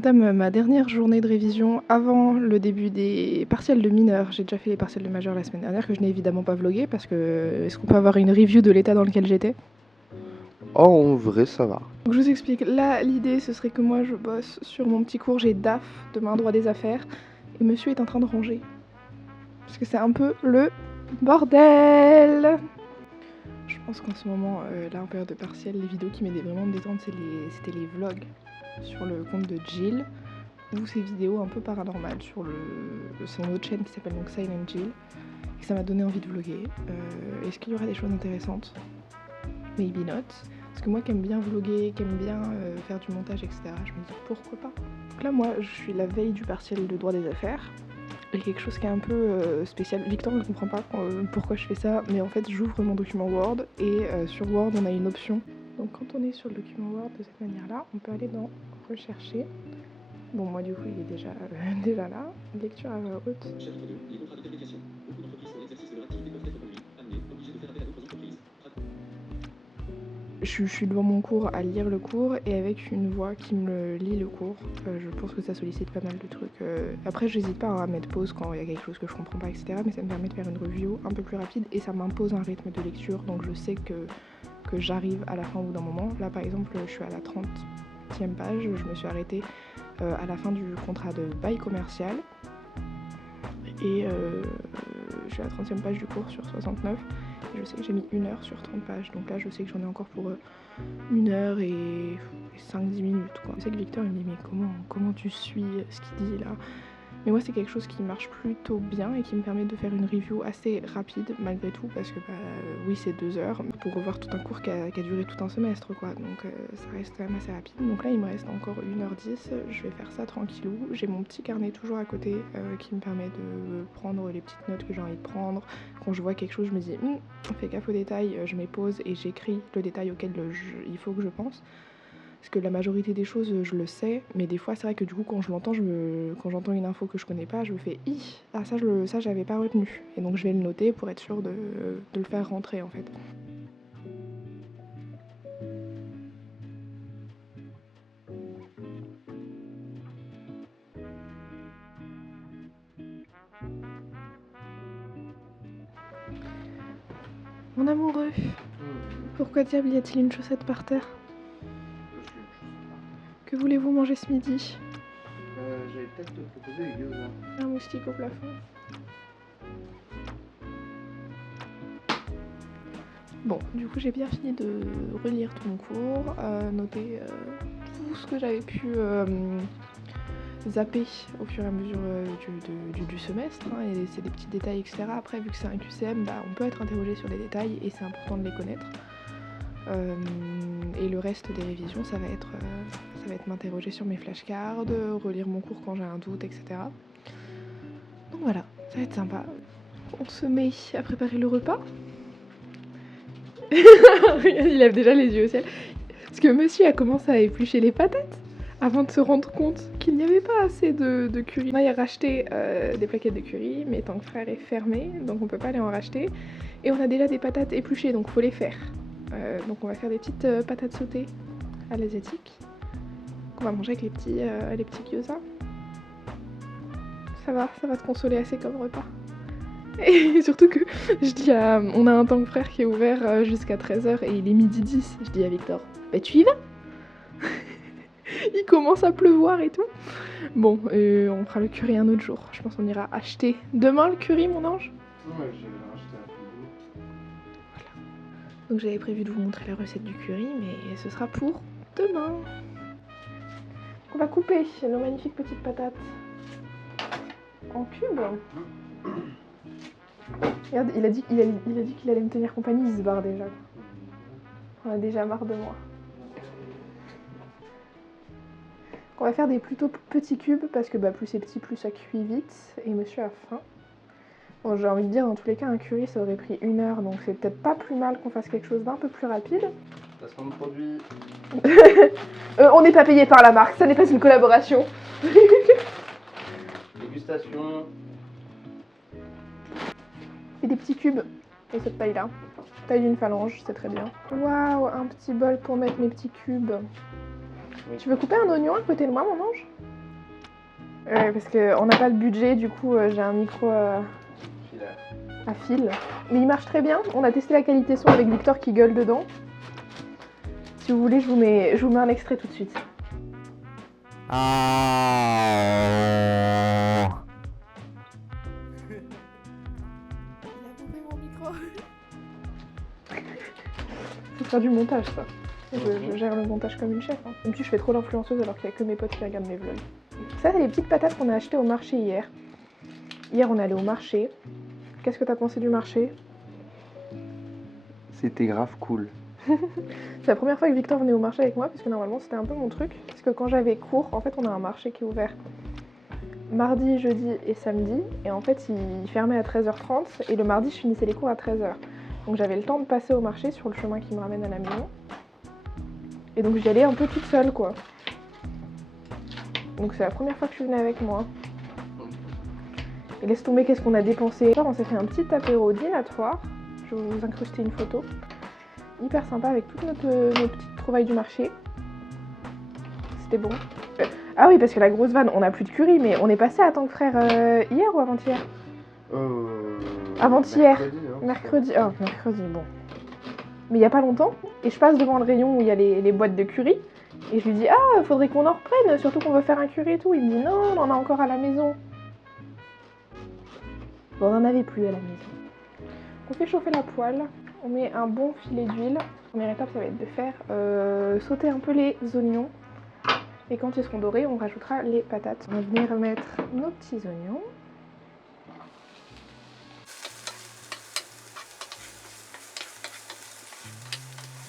J'entame ma dernière journée de révision avant le début des partiels de mineurs. J'ai déjà fait les partiels de majeur la semaine dernière que je n'ai évidemment pas vlogué parce que est-ce qu'on peut avoir une review de l'état dans lequel j'étais? Oh, en vrai, ça va. Donc je vous explique, là l'idée ce serait que moi je bosse sur mon petit cours, j'ai DAF, demain droit des affaires, et monsieur est en train de ranger. Parce que c'est un peu le bordel. Je pense qu'en ce moment, là en période de partiel, les vidéos qui m'aidaient vraiment à me détendre c'était les vlogs sur le compte de Jill, ou ces vidéos un peu paranormales sur son autre chaîne qui s'appelle donc Silent Jill, et ça m'a donné envie de vlogger. Est-ce qu'il y aura des choses intéressantes? Maybe not. Parce que moi qui aime bien vlogger, qui aime bien faire du montage, etc., je me dis pourquoi pas. Donc là moi je suis la veille du partiel de droit des affaires. Il y a quelque chose qui est un peu spécial. Victor ne comprend pas pourquoi je fais ça, mais en fait j'ouvre mon document Word et sur Word on a une option. Donc quand on est sur le document Word de cette manière-là, on peut aller dans rechercher. Bon moi du coup il est déjà là. Lecture à voix haute. Chapitre 2. Les contrats de qualification. Beaucoup d'entreprises dans l'exercice de leur activité peuvent être conduits, amenés, obligés de faire appel à d'autres entreprises. Je suis devant mon cours à lire le cours et avec une voix qui me lit le cours. Je pense que ça sollicite pas mal de trucs. Après j'hésite pas à mettre pause quand il y a quelque chose que je comprends pas, etc. Mais ça me permet de faire une review un peu plus rapide et ça m'impose un rythme de lecture. Donc je sais que j'arrive à la fin au bout d'un moment. Là par exemple je suis à la 30e page, je me suis arrêtée à la fin du contrat de bail commercial. Et je suis à la 30e page du cours sur 69. Je sais que j'ai mis 1 heure sur 30 pages, donc là je sais que j'en ai encore pour 1 heure et 5-10 minutes quoi. Je sais que Victor il me dit mais comment tu suis ce qu'il dit là? Mais moi c'est quelque chose qui marche plutôt bien et qui me permet de faire une review assez rapide malgré tout parce que oui c'est 2 heures pour revoir tout un cours qui a duré tout un semestre quoi, donc ça reste quand même assez rapide. Donc là il me reste encore 1h10, je vais faire ça tranquillou. J'ai mon petit carnet toujours à côté qui me permet de prendre les petites notes que j'ai envie de prendre. Quand je vois quelque chose je me dis fais gaffe aux détails, je mets pause et j'écris le détail auquel il faut que je pense. Parce que la majorité des choses, je le sais, mais des fois, c'est vrai que du coup, quand je l'entends, quand j'entends une info que je connais pas, je me fais « Ah, ça, j'avais pas retenu ». Et donc, je vais le noter pour être sûre de le faire rentrer, en fait. Mon amoureux, pourquoi diable y a-t-il une chaussette par terre? Que voulez-vous manger ce midi? J'allais peut-être te proposer les gyoza. Un moustique au plafond. Bon, du coup j'ai bien fini de relire tout mon cours, noter tout ce que j'avais pu zapper au fur et à mesure du semestre, hein, et c'est des petits détails, etc. Après, vu que c'est un QCM, on peut être interrogé sur des détails et c'est important de les connaître. Et le reste des révisions, ça va être m'interroger sur mes flashcards, relire mon cours quand j'ai un doute, etc. Donc voilà, ça va être sympa. On se met à préparer le repas. Il lève déjà les yeux au ciel. Parce que monsieur a commencé à éplucher les patates avant de se rendre compte qu'il n'y avait pas assez de curry. On a racheté des plaquettes de curry, mais tant que frère est fermé, donc on peut pas aller en racheter. Et on a déjà des patates épluchées, donc faut les faire. Donc on va faire des petites patates sautées à l'asiatique. On va manger avec les petits gyoza. Ça va te consoler assez comme repas. Et surtout que je dis on a un tank frère qui est ouvert jusqu'à 13h et il est 12h10. Je dis à Victor, bah tu y vas? Il commence à pleuvoir et tout. Bon, on fera le curry un autre jour. Je pense qu'on ira acheter demain le curry, mon ange. Ouais, j'ai racheté un frigo. Voilà. Donc j'avais prévu de vous montrer la recette du curry, mais ce sera pour demain. On va couper nos magnifiques petites patates en cubes. Regarde, il a dit qu'il allait me tenir compagnie, il se barre déjà. On a déjà marre de moi. On va faire des plutôt petits cubes parce que plus c'est petit, plus ça cuit vite. Et monsieur a faim. Bon, j'ai envie de dire, dans tous les cas, un curry ça aurait pris 1 heure, donc c'est peut-être pas plus mal qu'on fasse quelque chose d'un peu plus rapide. Placement de produit. On n'est pas payé par la marque, ça n'est pas une collaboration. Dégustation. Et des petits cubes de cette taille-là. Taille d'une phalange, c'est très bien. Waouh, un petit bol pour mettre mes petits cubes. Oui. Tu veux couper un oignon à côté de moi, mon ange? Ouais, parce qu'on n'a pas le budget, du coup j'ai un micro Filaire. à fil. Mais il marche très bien. On a testé la qualité son avec Victor qui gueule dedans. Si vous voulez, je vous mets un extrait tout de suite. Faut faire du montage, ça. Je gère le montage comme une chef. Hein. Même si je fais trop l'influenceuse alors qu'il n'y a que mes potes qui regardent mes vlogs. Ça, c'est les petites patates qu'on a achetées au marché hier. Hier, on est allé au marché. Qu'est-ce que t'as pensé du marché? C'était grave cool. C'est la première fois que Victor venait au marché avec moi, parce que normalement c'était un peu mon truc. Parce que quand j'avais cours, en fait, on a un marché qui est ouvert mardi, jeudi et samedi. Et en fait, il fermait à 13h30. Et le mardi, je finissais les cours à 13h. Donc j'avais le temps de passer au marché sur le chemin qui me ramène à la maison. Et donc j'y allais un peu toute seule, quoi. Donc c'est la première fois que je suis venue avec moi. Et laisse tomber qu'est-ce qu'on a dépensé. On s'est fait un petit apéro dînatoire. Je vais vous incruster une photo. Hyper sympa avec toutes nos petites trouvailles du marché. C'était bon. Ah oui, parce que la grosse vanne, on n'a plus de curry, mais on est passé à Tank Frère hier ou avant-hier? Avant-hier. Mercredi. Ah, mercredi, bon. Mais il n'y a pas longtemps. Et je passe devant le rayon où il y a les boîtes de curry. Et je lui dis, ah, faudrait qu'on en reprenne, surtout qu'on veut faire un curry et tout. Il me dit, non, on en a encore à la maison. Bon, on n'en avait plus à la maison. On fait chauffer la poêle. On met un bon filet d'huile. Première étape, ça va être de faire sauter un peu les oignons. Et quand ils seront dorés, on rajoutera les patates. On va venir mettre nos petits oignons.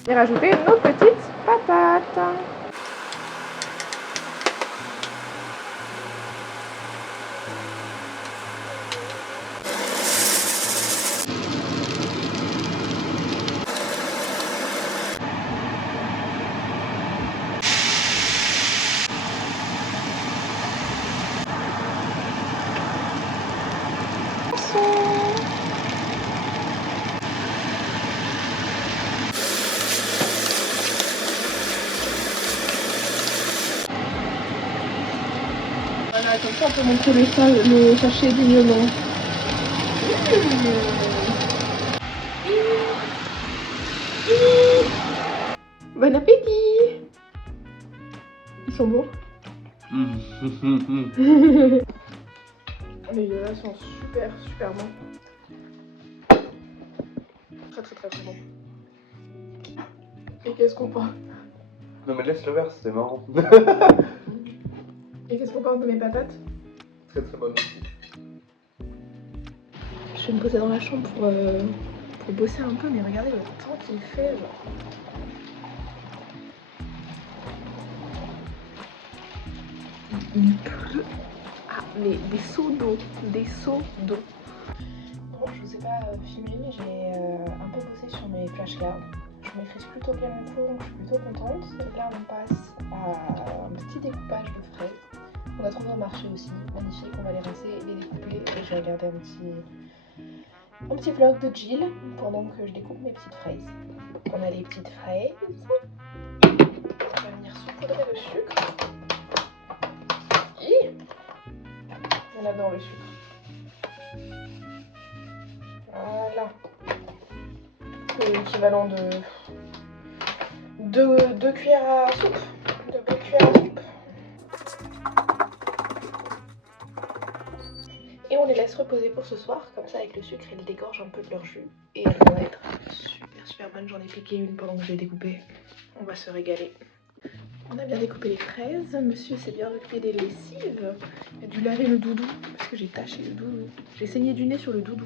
Et rajouter nos petites patates. Voilà, comme ça on peut montrer le sachet d'oignons. Bon appétit! Ils sont bons. Les là sont super bons. Très bons. Et qu'est-ce qu'on pense? Non mais laisse le verre, c'était marrant. Et qu'est-ce qu'on pense de mes patates? Très bonne. Je vais me poser dans la chambre pour bosser un peu, mais regardez le temps qu'il fait. Genre. Il pleut. Ah, mais des seaux d'eau. Des seaux d'eau. Bon, je vous ai pas filmé, mais j'ai un peu bossé sur mes flashcards. Je maîtrise plutôt bien mon cours, donc je suis plutôt contente. Là, on passe à un petit découpage de fraises. On a trouvé au marché aussi, magnifique. On va les rincer et les découper. Et j'ai regardé un petit vlog de Jill pendant que je découpe mes petites fraises. On a les petites fraises. On va venir saupoudrer le sucre. Et on adore le sucre. Voilà. C'est l'équivalent de 2 cuillères à soupe. De bonnes cuillères à soupe. Et on les laisse reposer pour ce soir, comme ça avec le sucre, elles dégorgent un peu de leur jus. Et elles vont être super bonnes. J'en ai piqué une pendant que je l'ai découpée. On va se régaler. On a bien découpé les fraises. Monsieur s'est bien occupé des lessives. Il a dû laver le doudou, parce que j'ai taché le doudou. J'ai saigné du nez sur le doudou.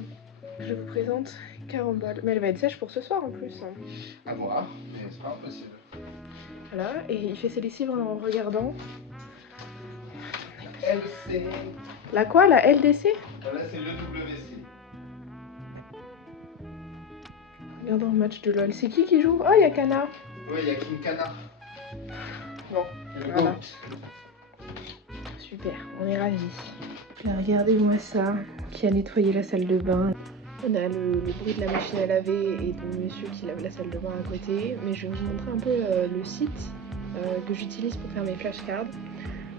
Je vous présente Carambole. Mais elle va être sèche pour ce soir en plus. À voir, mais c'est pas impossible. Voilà, et il fait ses lessives en regardant. LC. La quoi, la LDC? Voilà, c'est le WC. Regardons le match de LOL. C'est qui joue? Oh, il y a Kana. Ouais, il y a Kim Kana. Bon, voilà. Super, on est ravis. Regardez-moi ça, qui a nettoyé la salle de bain. On a le bruit de la machine à laver et de monsieur qui lave la salle de bain à côté. Mais je vais vous montrer un peu le site que j'utilise pour faire mes flashcards.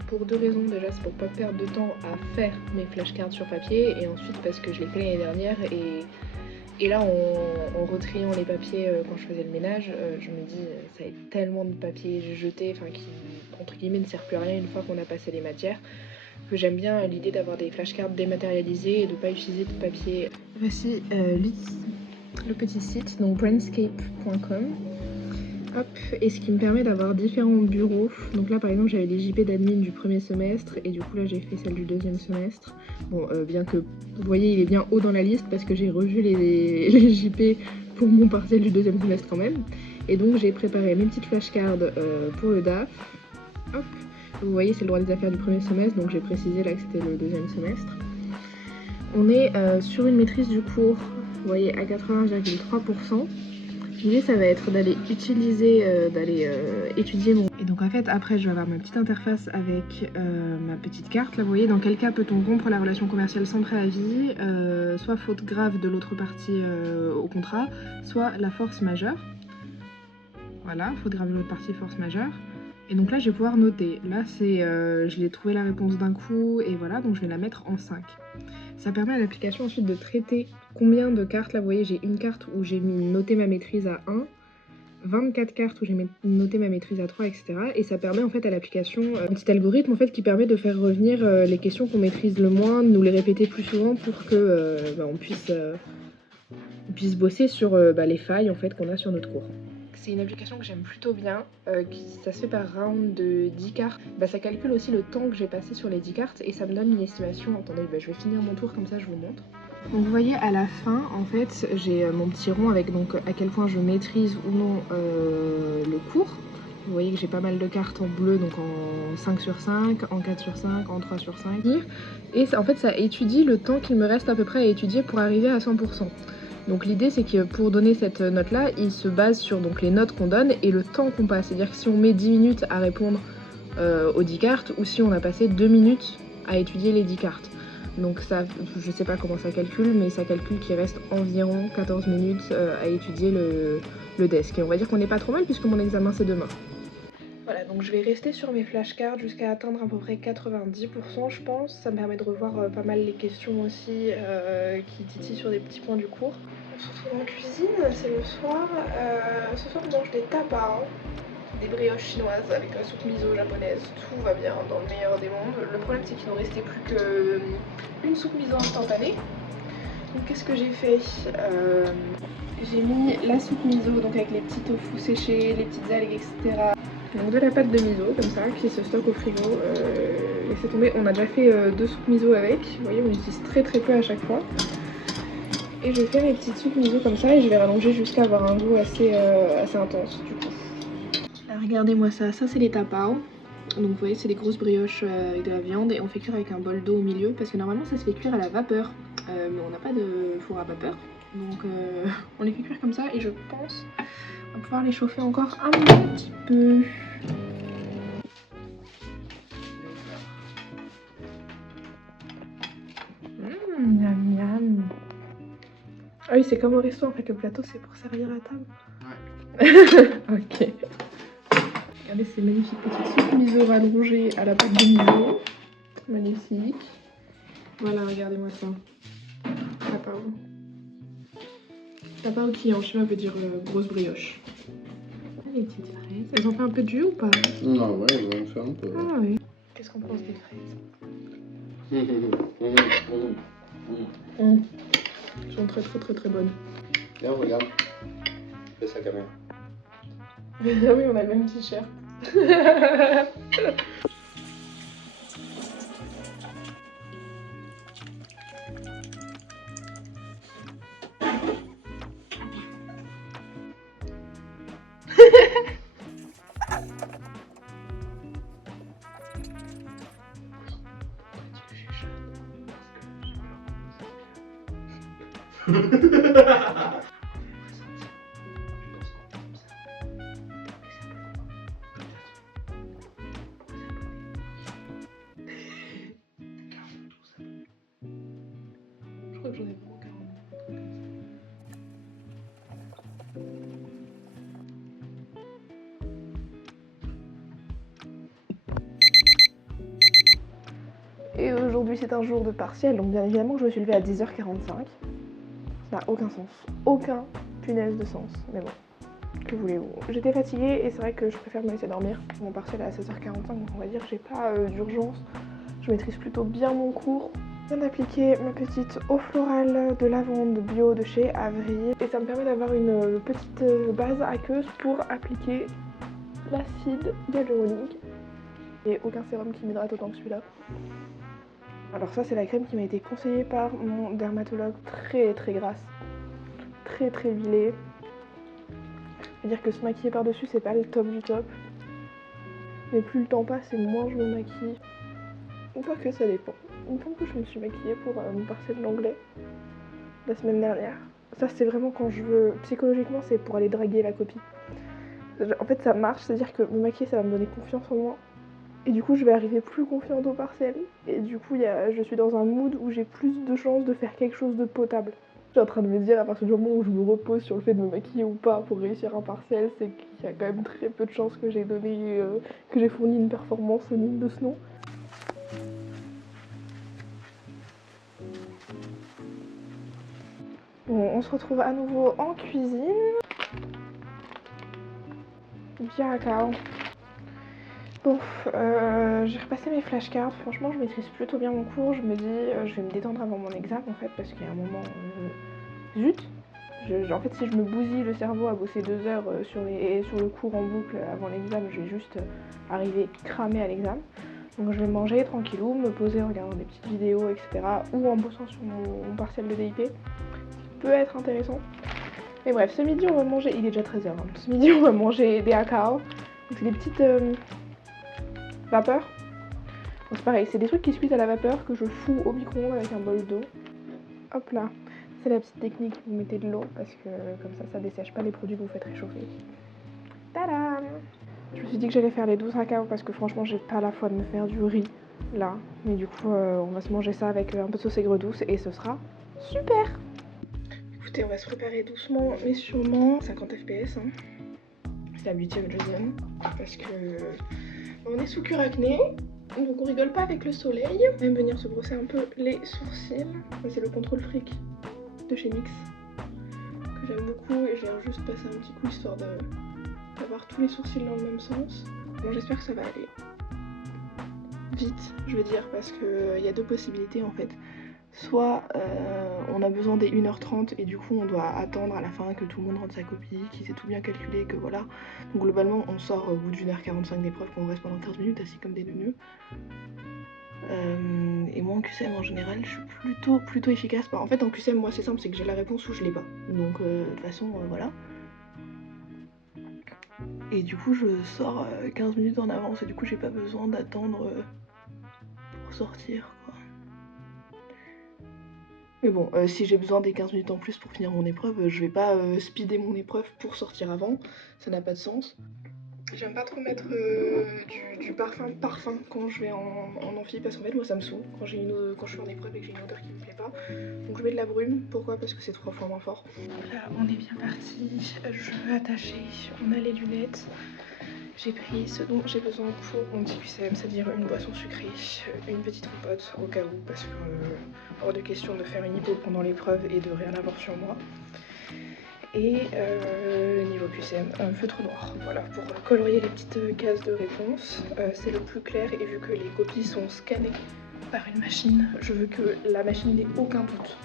pour deux raisons. Déjà, c'est pour pas perdre de temps à faire mes flashcards sur papier, et ensuite parce que je l'ai fait l'année dernière et là en retriant les papiers quand je faisais le ménage, je me dis ça va être tellement de papiers jetés, enfin qui entre guillemets ne sert plus à rien une fois qu'on a passé les matières, que j'aime bien l'idée d'avoir des flashcards dématérialisés et de pas utiliser de papier. Voici le petit site, donc brandscape.com. Hop, et ce qui me permet d'avoir différents bureaux. Donc là par exemple j'avais les JP d'admin du premier semestre et du coup là j'ai fait celle du deuxième semestre. Bon bien que vous voyez il est bien haut dans la liste parce que j'ai revu les JP pour mon partiel du deuxième semestre quand même. Et donc j'ai préparé mes petites flashcards pour le DAF. Hop, vous voyez c'est le droit des affaires du premier semestre, donc j'ai précisé là que c'était le deuxième semestre. On est sur une maîtrise du cours, vous voyez à 80,3%. L'idée ça va être d'aller étudier mon... Et donc en fait après je vais avoir ma petite interface avec ma petite carte. Là vous voyez dans quel cas peut-on rompre la relation commerciale sans préavis, soit faute grave de l'autre partie au contrat, soit la force majeure. Voilà, faute grave de l'autre partie, force majeure. Et donc là je vais pouvoir noter. Là c'est je l'ai trouvé la réponse d'un coup et voilà, donc je vais la mettre en 5. Ça permet à l'application ensuite de traiter combien de cartes. Là vous voyez j'ai une carte où j'ai noté ma maîtrise à 1, 24 cartes où j'ai noté ma maîtrise à 3, etc. Et ça permet en fait à l'application un petit algorithme en fait qui permet de faire revenir les questions qu'on maîtrise le moins, de nous les répéter plus souvent pour que on puisse bosser sur les failles en fait qu'on a sur notre cours. C'est une application que j'aime plutôt bien, ça se fait par round de 10 cartes. Ça calcule aussi le temps que j'ai passé sur les 10 cartes et ça me donne une estimation. Attendez, je vais finir mon tour comme ça je vous montre. Donc vous voyez à la fin en fait j'ai mon petit rond avec donc à quel point je maîtrise ou non le cours. Vous voyez que j'ai pas mal de cartes en bleu, donc en 5 sur 5, en 4 sur 5, en 3 sur 5. Et en fait ça étudie le temps qu'il me reste à peu près à étudier pour arriver à 100%. Donc l'idée c'est que pour donner cette note là, il se base sur donc, les notes qu'on donne et le temps qu'on passe. C'est-à-dire que si on met 10 minutes à répondre aux 10 cartes ou si on a passé 2 minutes à étudier les 10 cartes. Donc ça, je sais pas comment ça calcule, mais ça calcule qu'il reste environ 14 minutes à étudier le desk. Et on va dire qu'on n'est pas trop mal puisque mon examen c'est demain. Voilà, donc je vais rester sur mes flashcards jusqu'à atteindre à peu près 90% je pense. Ça me permet de revoir pas mal les questions aussi qui titillent sur des petits points du cours. On se retrouve en cuisine, c'est le soir. Ce soir on mange des tapas, des brioches chinoises avec la soupe miso japonaise. Tout va bien dans le meilleur des mondes. Le problème c'est qu'il ne restait plus qu'une soupe miso instantanée. Donc qu'est-ce que j'ai fait j'ai mis la soupe miso donc avec les petits tofu séchés, les petites algues, etc. Donc de la pâte de miso comme ça qui se stocke au frigo. Laissez tomber, on a déjà fait 2 soupes miso avec. Vous voyez, on utilise très peu à chaque fois. Et je fais mes petites soupes miso comme ça et je vais rallonger jusqu'à avoir un goût assez intense du coup. Là, regardez-moi ça, c'est les tapas. Donc vous voyez c'est des grosses brioches avec de la viande et on fait cuire avec un bol d'eau au milieu parce que normalement ça se fait cuire à la vapeur. Mais on n'a pas de four à vapeur. Donc on les fait cuire comme ça et je pense on va pouvoir les chauffer encore un petit peu. Miam miam. Ah oui c'est comme au resto en fait, le plateau c'est pour servir à table. Ouais. Ok. Regardez ces magnifiques petites soupes miso rallongées à la pâte de miso. Magnifique. Voilà, regardez-moi ça. Tapao. Tapao qui en chinois veut dire grosse brioche. Ah, les petites fraises. Elles ont fait un peu de jus ou pas? Non, ouais, ils vont en faire un peu. Ah oui. Qu'est-ce qu'on pense des fraises? Elles sont très bonnes. Viens, regarde. Fais sa caméra. Ah oui, on a le même t-shirt. Je crois que j'en ai vraiment 40. Et aujourd'hui c'est un jour de partiel, donc bien évidemment je me suis levée à 10h45. Ça n'a aucun sens, aucun punaise de sens, mais bon, que voulez-vous. J'étais fatiguée et c'est vrai que je préfère me laisser dormir. Mon partiel est à 16h45, donc on va dire que j'ai pas d'urgence. Je maîtrise plutôt bien mon cours. Je viens d'appliquer ma petite eau florale de lavande bio de chez Avril et ça me permet d'avoir une petite base aqueuse pour appliquer l'acide hyaluronique. Et aucun sérum qui m'hydrate autant que celui-là. Alors ça c'est la crème qui m'a été conseillée par mon dermatologue, très très grasse, très très huilée. Je veux dire que se maquiller par dessus c'est pas le top du top. Mais plus le temps passe et moins je me maquille. Ou pas que ça dépend. Il me semble que je me suis maquillée pour mon partiel d'anglais la semaine dernière. Ça c'est vraiment quand je veux, psychologiquement c'est pour aller draguer la copie. En fait ça marche, c'est-à-dire que me maquiller ça va me donner confiance en moi. Et du coup je vais arriver plus confiante au partiel. Et du coup je suis dans un mood où j'ai plus de chances de faire quelque chose de potable. Je suis en train de me dire à partir du moment où je me repose sur le fait de me maquiller ou pas pour réussir un partiel, c'est qu'il y a quand même très peu de chances que j'ai donné, que j'ai fourni une performance digne de ce nom. Bon, on se retrouve à nouveau en cuisine. Bien à Cacao. Bon, j'ai repassé mes flashcards, franchement je maîtrise plutôt bien mon cours, je me dis je vais me détendre avant mon examen en fait parce qu'il y a un moment, zut, en fait si je me bousille le cerveau à bosser 2 heures sur le cours en boucle avant l'examen, je vais juste arriver cramée à l'examen. Donc je vais manger tranquillou, me poser en regardant des petites vidéos etc. ou en bossant sur mon partiel de DIP, qui peut être intéressant. Mais bref, ce midi on va manger, il est déjà 13h, hein. Ce midi on va manger des cacao, donc c'est des petites... vapeur. Donc c'est pareil, c'est des trucs qui se cuisent à la vapeur que je fous au micro-ondes avec un bol d'eau. Hop là, c'est la petite technique, vous mettez de l'eau parce que comme ça dessèche pas les produits que vous faites réchauffer. Tadam! Je me suis dit que j'allais faire les 12 cacao parce que franchement j'ai pas la foi de me faire du riz là. Mais du coup on va se manger ça avec un peu de sauce aigre douce et ce sera super! Écoutez, on va se préparer doucement mais sûrement 50 fps. Hein. C'est la beauty of Josiane parce que... on est sous cure acné, donc on rigole pas avec le soleil. On va même venir se brosser un peu les sourcils. C'est le contrôle fric de chez NYX que j'aime beaucoup et je viens juste passer un petit coup histoire d'avoir tous les sourcils dans le même sens. Bon, j'espère que ça va aller vite, je veux dire, parce qu'il y a deux possibilités en fait. Soit on a besoin des 1h30 et du coup on doit attendre à la fin que tout le monde rende sa copie, qu'ils aient tout bien calculé, que voilà. Donc globalement on sort au bout d'1h45 d'épreuve, qu'on reste pendant 15 minutes assis comme des neuneux. Et moi en QCM en général je suis plutôt efficace. En fait en QCM moi c'est simple, c'est que j'ai la réponse ou je l'ai pas. Donc de toute façon voilà. Et du coup je sors 15 minutes en avance et du coup j'ai pas besoin d'attendre pour sortir quoi. Mais bon, si j'ai besoin des 15 minutes en plus pour finir mon épreuve, je vais pas speeder mon épreuve pour sortir avant, ça n'a pas de sens. J'aime pas trop mettre du parfum quand je vais en amphi parce qu'en fait moi ça me saoule quand je suis en épreuve et que j'ai une odeur qui me plaît pas. Donc je mets de la brume, pourquoi? Parce que c'est 3 fois moins fort. Là on est bien parti, je veux attacher, on a les lunettes. J'ai pris ce dont j'ai besoin pour mon petit QCM, c'est-à-dire une boisson sucrée, une petite compote au cas où, parce que hors de question de faire une hypo pendant l'épreuve et de rien avoir sur moi. Et niveau QCM, un feutre noir, voilà, pour colorier les petites cases de réponse. C'est le plus clair et vu que les copies sont scannées par une machine, je veux que la machine n'ait aucun doute.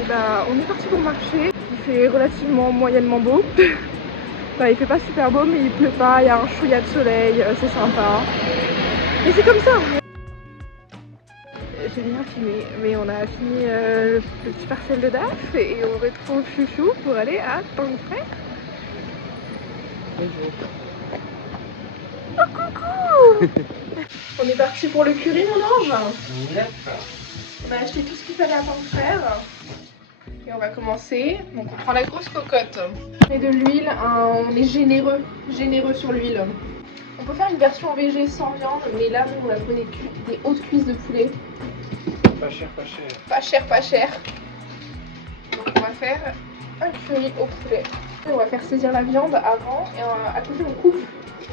Et bah on est parti pour marcher, il fait relativement moyennement beau. Enfin, il fait pas super beau mais il pleut pas, il y a un chouïa de soleil, c'est sympa. Et c'est comme ça. J'ai rien filmé, mais on a fini le petit partiel de DAF et on retrouve Chouchou pour aller à Tancred. Oh coucou. On est parti pour le curry mon ange. On a acheté tout ce qu'il fallait à Tancred. Et on va commencer, donc on prend la grosse cocotte. Et de l'huile, on est généreux sur l'huile. On peut faire une version VG sans viande, mais là on a pris des hautes cuisses de poulet. Pas cher, pas cher. Pas cher, pas cher. Donc on va faire un curry au poulet. Et on va faire saisir la viande avant et à côté on coupe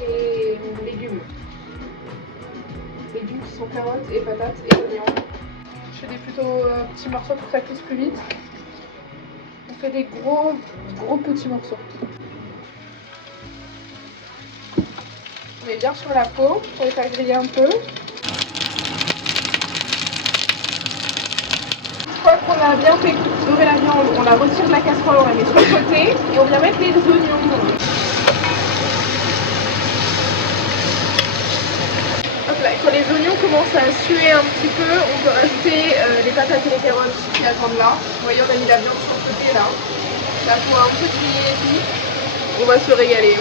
les légumes. Les légumes qui sont carottes et patates et oignons. Je fais des plutôt petits morceaux pour que ça cuise plus vite. On fait des gros petits morceaux. On met bien sur la peau pour les faire griller un peu. Une fois qu'on a bien fait dorer la viande, on la retire de la casserole, on la met sur le côté et on vient mettre les oignons. Hop là, quand les oignons commencent à suer un petit peu, on peut rajouter les patates et les carottes qui attendent là. Vous voyez, on a mis la viande sur le côté là. La peau un peu grillée et tout. On va se régaler.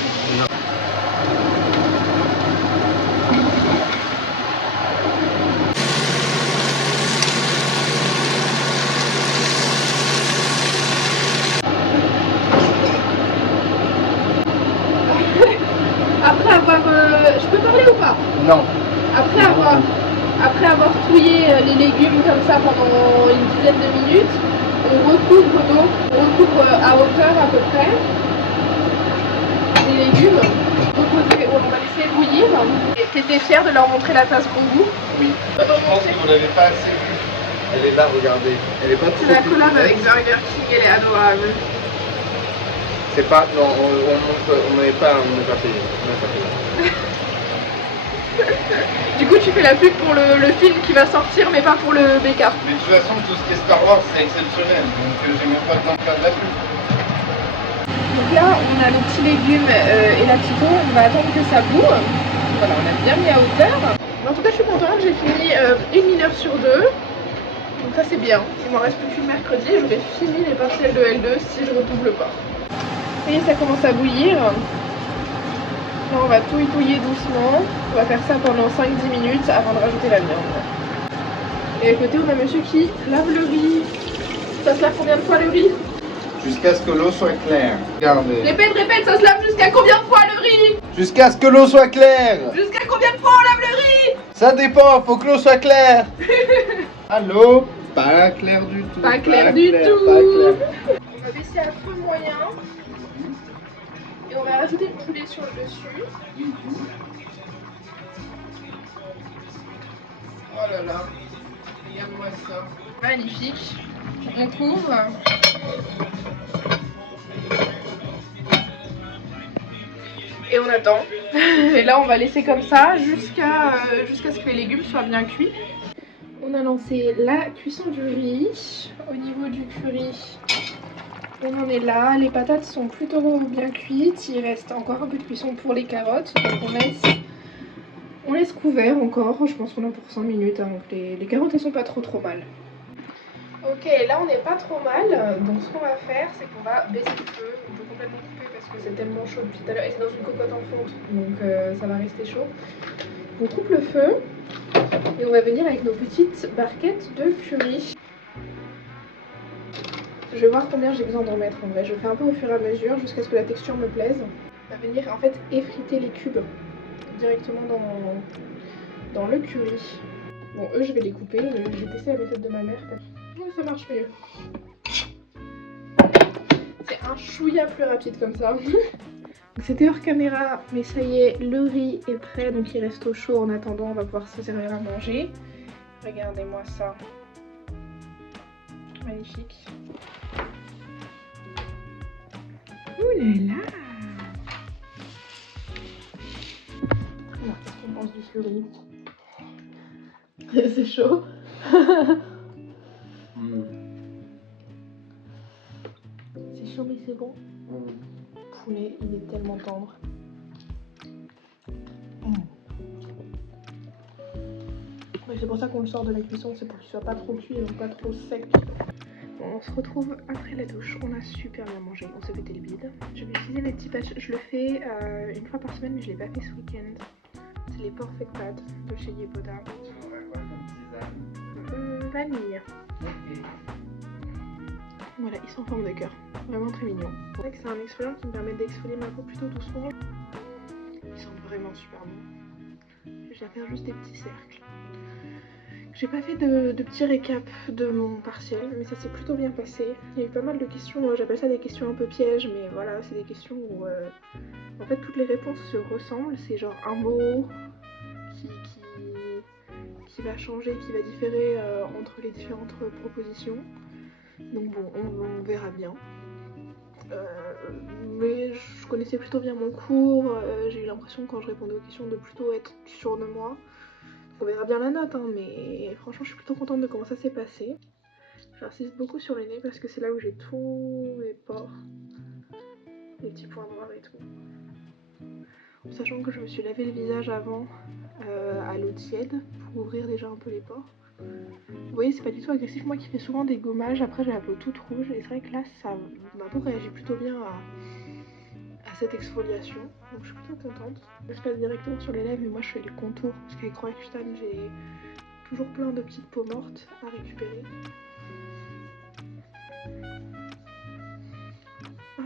Après avoir... je peux parler ou pas? Non. Après avoir touillé les légumes comme ça pendant une dizaine de minutes, on recouvre d'eau, on recouvre à hauteur à peu près les légumes. On va laisser bouillir. Et t'étais fière de leur montrer la tasse bon goût? Oui. Je pense que vous l'avez pas assez vue. Elle est là, regardez. Elle est pas trop. C'est la collab avec Burger King, elle est adorable. C'est pas. Non, on n'est pas payé. On n'est pas payé. Du coup, tu fais la pub pour le film qui va sortir, mais pas pour le BK. Mais de toute façon, tout ce qui est Star Wars, c'est exceptionnel. Donc j'ai même pas le temps de faire de la pub. Donc là, on a les petits légumes et la petite eau. On va attendre que ça boue. Voilà, on a bien mis à hauteur. Mais en tout cas, je suis contente. J'ai fini une mineure sur 2. Donc ça, c'est bien. Il m'en reste plus qu'une mercredi. J'aurai fini les partiels de L2 si je redouble pas. Et ça commence à bouillir. Là, on va touiller doucement. On va faire ça pendant 5-10 minutes avant de rajouter la viande. Et à côté, on a monsieur qui lave le riz. Ça se lave combien de fois le riz? Jusqu'à ce que l'eau soit claire. Regardez. Répète, ça se lave jusqu'à combien de fois le riz? Jusqu'à ce que l'eau soit claire. Jusqu'à combien de fois on lave le riz? Ça dépend, faut que l'eau soit claire. Allô? Pas clair du tout. Pas clair du tout. Pas clair. On va baisser à feu moyen. Et on va rajouter le poulet sur le dessus. Oh là là. Regarde-moi ça. Magnifique. On couvre. Et on attend. Et là on va laisser comme ça jusqu'à ce que les légumes soient bien cuits. On a lancé la cuisson du riz. Au niveau du curry, on en est là. Les patates sont plutôt bien cuites. Il reste encore un peu de cuisson pour les carottes. Donc on laisse couvert encore. Je pense qu'on a pour 5 minutes. Hein. Donc les carottes elles sont pas trop mal. Ok, là on n'est pas trop mal. Donc ce qu'on va faire, c'est qu'on va baisser le feu. On peut complètement couper parce que c'est tellement chaud depuis tout à l'heure. Et c'est dans une cocotte en fonte. Donc ça va rester chaud. On coupe le feu. Et on va venir avec nos petites barquettes de curry. Je vais voir combien j'ai besoin d'en mettre en vrai. Je fais un peu au fur et à mesure jusqu'à ce que la texture me plaise. On va venir en fait effriter les cubes directement dans le curry. Bon, eux je vais les couper. J'ai testé la méthode de ma mère. Ça marche mieux. C'est un chouïa plus rapide comme ça. C'était hors caméra, mais ça y est, le riz est prêt, donc il reste au chaud en attendant, on va pouvoir se servir à manger. Regardez-moi ça. Magnifique. Ouh là là! Alors, qu'est-ce qu'on pense du curry? C'est chaud. C'est chaud mais c'est bon. Poulet, il est tellement tendre. C'est pour ça qu'on le sort de la cuisson, c'est pour qu'il soit pas trop cuit et donc pas trop sec. Bon, on se retrouve après la douche. On a super bien mangé, on s'est pété le bide. Je vais utiliser mes petits patchs. Je le fais une fois par semaine, mais je l'ai pas fait ce week-end. C'est les Perfect Pads de chez Yepoda. Vanille. Voilà, ils sont en forme de cœur. Vraiment très mignons. C'est vrai que c'est un exfoliant qui me permet d'exfolier ma peau plutôt doucement. Ils sont vraiment super bons. Je vais faire juste des petits cercles. J'ai pas fait de petit récap de mon partiel, mais ça s'est plutôt bien passé. Il y a eu pas mal de questions, j'appelle ça des questions un peu pièges, mais voilà, c'est des questions où en fait toutes les réponses se ressemblent. C'est genre un mot qui va changer, qui va différer entre les différentes propositions. Donc bon, on verra bien. Mais je connaissais plutôt bien mon cours, j'ai eu l'impression quand je répondais aux questions de plutôt être sûre de moi. On verra bien la note, hein, mais franchement je suis plutôt contente de comment ça s'est passé. J'insiste beaucoup sur les nez parce que c'est là où j'ai tous mes pores, les petits points noirs et tout. En sachant que je me suis lavé le visage avant à l'eau tiède pour ouvrir déjà un peu les pores. Vous voyez, c'est pas du tout agressif, moi qui fais souvent des gommages, après j'ai la peau toute rouge et c'est vrai que là ma peau réagit plutôt bien à cette exfoliation, donc je suis plutôt contente. Je passe directement sur les lèvres mais moi je fais les contours parce qu'avec Roaccutane j'ai toujours plein de petites peaux mortes à récupérer. Hop.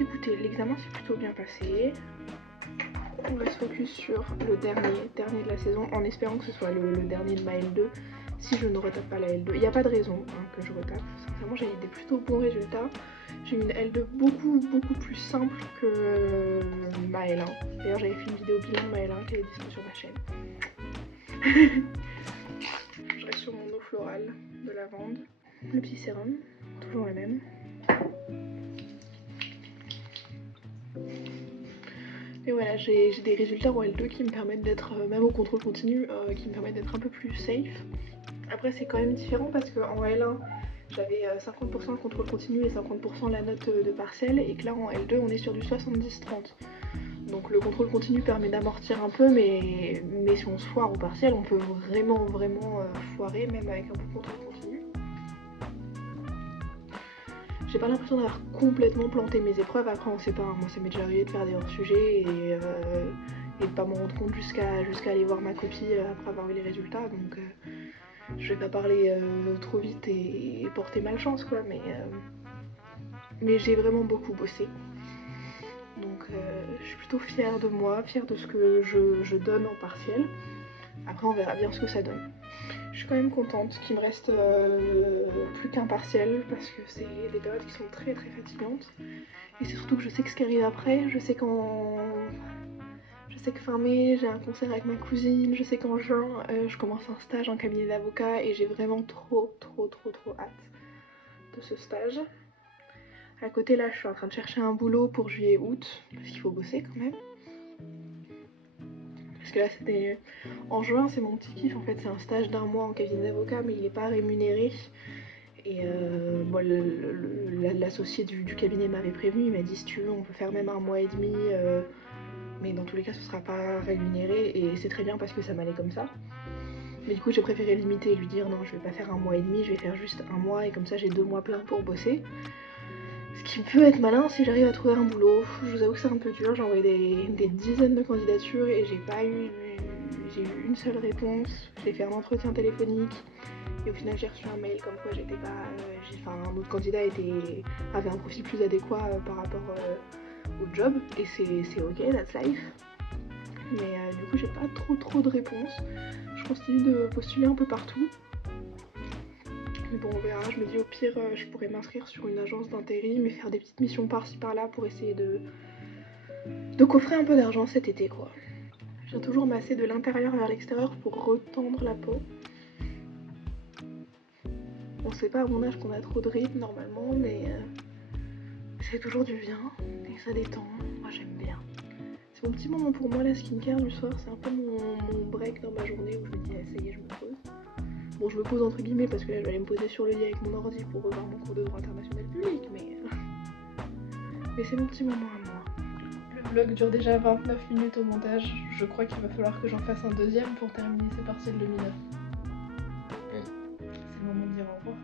Écoutez, l'examen s'est plutôt bien passé. On va se focus sur le dernier de la saison en espérant que ce soit le dernier de ma L2 si je ne retape pas la L2. Il n'y a pas de raison que je retape. Sincèrement, j'ai eu des plutôt bons résultats. J'ai eu une L2 beaucoup plus simple que ma L1. D'ailleurs, j'avais fait une vidéo bilan de ma L1 qui est disponible sur ma chaîne. Je reste sur mon eau florale de lavande. Le petit sérum, toujours la même. Et voilà, j'ai des résultats en L2 qui me permettent d'être, même au contrôle continu, qui me permettent d'être un peu plus safe. Après c'est quand même différent parce qu'en L1 j'avais 50% le contrôle continu et 50% la note de partiel et que là en L2 on est sur du 70-30. Donc le contrôle continu permet d'amortir un peu mais si on se foire au partiel on peut vraiment foirer même avec un peu de contrôle continu. J'ai pas l'impression d'avoir complètement planté mes épreuves, après on sait pas, moi ça m'est déjà arrivé de faire des hors-sujets et de pas m'en rendre compte jusqu'à aller voir ma copie après avoir eu les résultats, donc je vais pas parler trop vite et porter malchance quoi, mais j'ai vraiment beaucoup bossé. Donc je suis plutôt fière de moi, fière de ce que je donne en partiel. Après on verra bien ce que ça donne. Je suis quand même contente qu'il me reste plus qu'un partiel parce que c'est des périodes qui sont très fatigantes. Et c'est surtout que je sais que ce qui arrive après, je sais que fin mai j'ai un concert avec ma cousine, je sais qu'en juin je commence un stage en cabinet d'avocat et j'ai vraiment trop hâte de ce stage. À côté là je suis en train de chercher un boulot pour juillet-août parce qu'il faut bosser quand même. Parce que là c'était en juin, c'est mon petit kiff en fait, c'est un stage d'1 mois en cabinet d'avocat mais il est pas rémunéré. Et bon, l'associé du cabinet m'avait prévenu, il m'a dit si tu veux on peut faire même 1 mois et demi, mais dans tous les cas ce sera pas rémunéré et c'est très bien parce que ça m'allait comme ça. Mais du coup j'ai préféré limiter et lui dire non je vais pas faire 1 mois et demi, je vais faire juste 1 mois et comme ça j'ai 2 mois pleins pour bosser. Ce qui peut être malin si j'arrive à trouver un boulot. Je vous avoue que c'est un peu dur, j'ai envoyé des dizaines de candidatures et j'ai eu une seule réponse. J'ai fait un entretien téléphonique et au final j'ai reçu un mail comme quoi j'étais pas... un autre candidat avait un profil plus adéquat par rapport au job et c'est ok, that's life. Mais du coup j'ai pas trop de réponses. Je continue de postuler un peu partout. Mais bon on verra, je me dis au pire je pourrais m'inscrire sur une agence d'intérim et faire des petites missions par-ci par-là pour essayer de coffrer un peu d'argent cet été quoi. Je viens toujours masser de l'intérieur vers l'extérieur pour retendre la peau. On sait pas à mon âge qu'on a trop de rythme normalement mais c'est toujours du bien et ça détend, moi j'aime bien. C'est mon petit moment pour moi la skincare du soir, c'est un peu mon break dans ma journée où je me dis ça y est je me pose. Bon je me pose entre guillemets parce que là je vais aller me poser sur le lit avec mon ordi pour revoir mon cours de droit international public mais c'est mon petit moment à moi. Le vlog dure déjà 29 minutes au montage, je crois qu'il va falloir que j'en fasse un deuxième pour terminer ces partiels de mineurs. C'est le moment de dire au revoir.